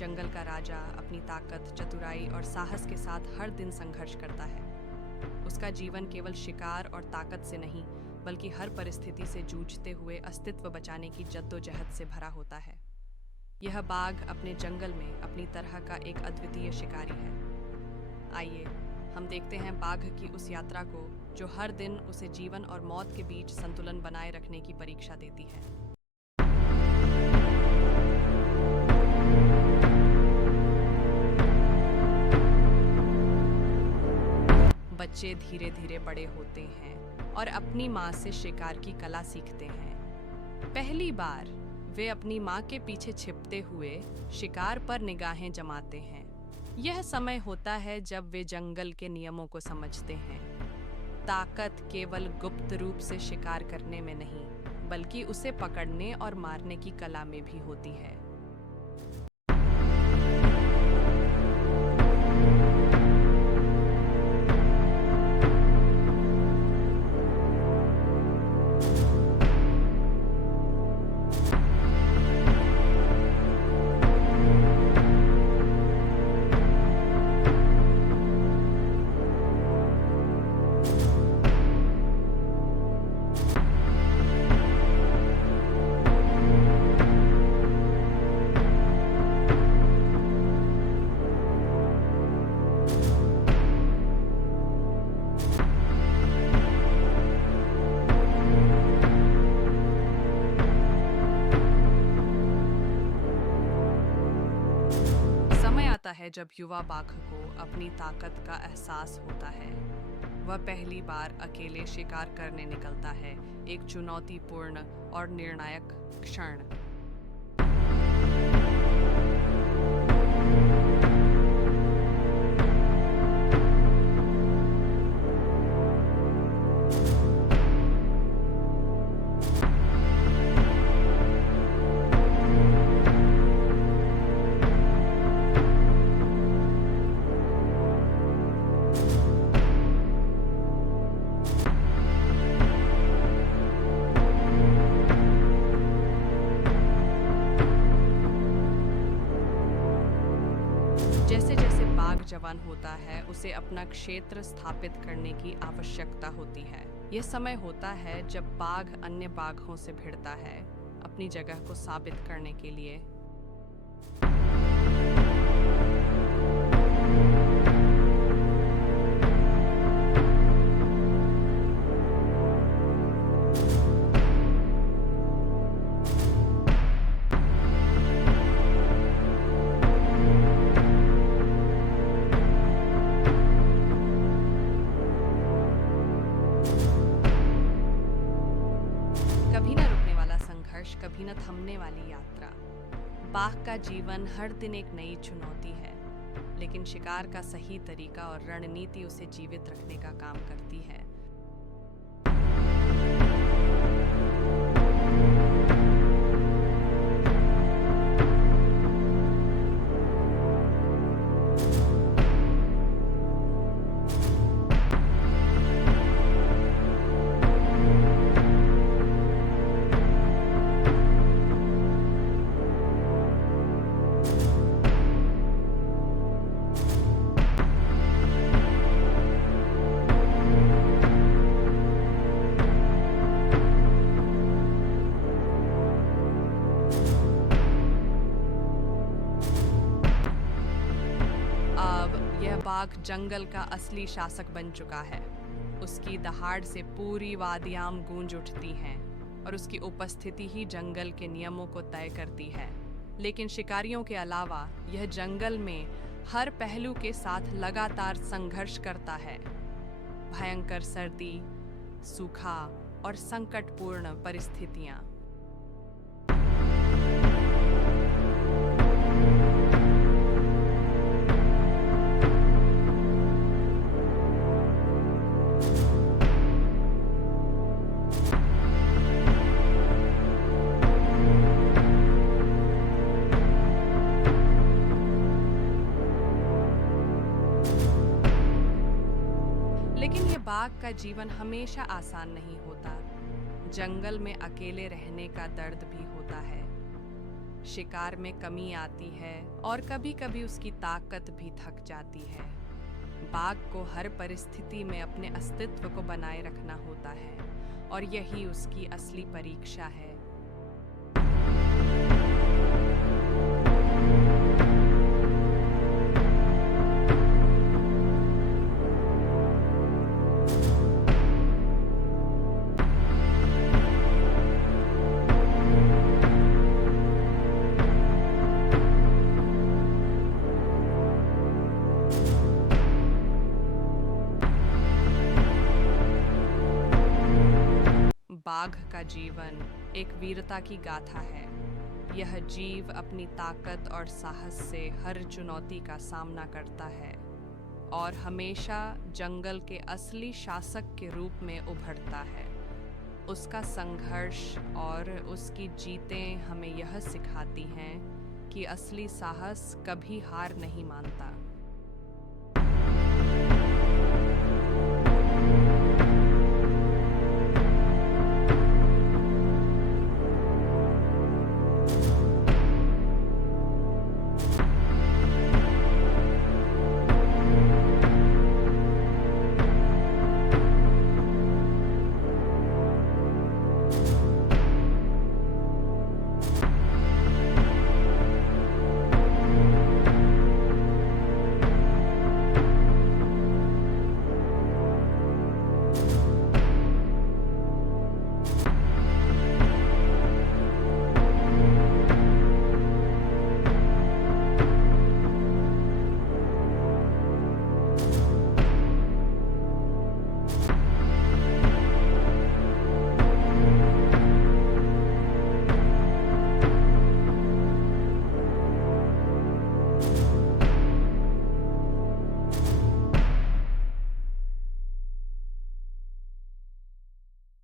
जंगल का राजा अपनी ताकत, चतुराई और साहस के साथ हर दिन संघर्ष करता है। उसका जीवन केवल शिकार और ताकत से नहीं, बल्कि हर परिस्थिति से जूझते हुए अस्तित्व बचाने की जद्दोजहद से भरा होता है। यह बाघ अपने जंगल में अपनी तरह का एक अद्वितीय शिकारी है। आइए, हम देखते हैं बाघ की उस यात्रा को जो हर दिन उसे जीवन और मौत के बीच संतुलन बनाए रखने की परीक्षा देती है। बच्चे धीरे धीरे बड़े होते हैं और अपनी माँ से शिकार की कला सीखते हैं। पहली बार वे अपनी माँ के पीछे छिपते हुए शिकार पर निगाहें जमाते हैं। यह समय होता है जब वे जंगल के नियमों को समझते हैं। ताकत केवल गुप्त रूप से शिकार करने में नहीं, बल्कि उसे पकड़ने और मारने की कला में भी होती है। है जब युवा बाघ को अपनी ताकत का एहसास होता है। वह पहली बार अकेले शिकार करने निकलता है, एक चुनौतीपूर्ण और निर्णायक क्षण। जैसे जैसे बाघ जवान होता है, उसे अपना क्षेत्र स्थापित करने की आवश्यकता होती है। यह समय होता है जब बाघ अन्य बाघों से भिड़ता है, अपनी जगह को साबित करने के लिए। कभी न रुकने वाला संघर्ष, कभी न थमने वाली यात्रा। बाघ का जीवन हर दिन एक नई चुनौती है, लेकिन शिकार का सही तरीका और रणनीति उसे जीवित रखने का काम करती है। यह बाघ जंगल का असली शासक बन चुका है। उसकी दहाड़ से पूरी वादियां गूंज उठती हैं और उसकी उपस्थिति ही जंगल के नियमों को तय करती है। लेकिन शिकारियों के अलावा यह जंगल में हर पहलू के साथ लगातार संघर्ष करता है। भयंकर सर्दी, सूखा और संकटपूर्ण परिस्थितियां। लेकिन ये बाघ का जीवन हमेशा आसान नहीं होता। जंगल में अकेले रहने का दर्द भी होता है। शिकार में कमी आती है और कभी-कभी उसकी ताकत भी थक जाती है। बाघ को हर परिस्थिति में अपने अस्तित्व को बनाए रखना होता है और यही उसकी असली परीक्षा है। बाघ का जीवन एक वीरता की गाथा है। यह जीव अपनी ताकत और साहस से हर चुनौती का सामना करता है और हमेशा जंगल के असली शासक के रूप में उभरता है। उसका संघर्ष और उसकी जीतें हमें यह सिखाती हैं कि असली साहस कभी हार नहीं मानता।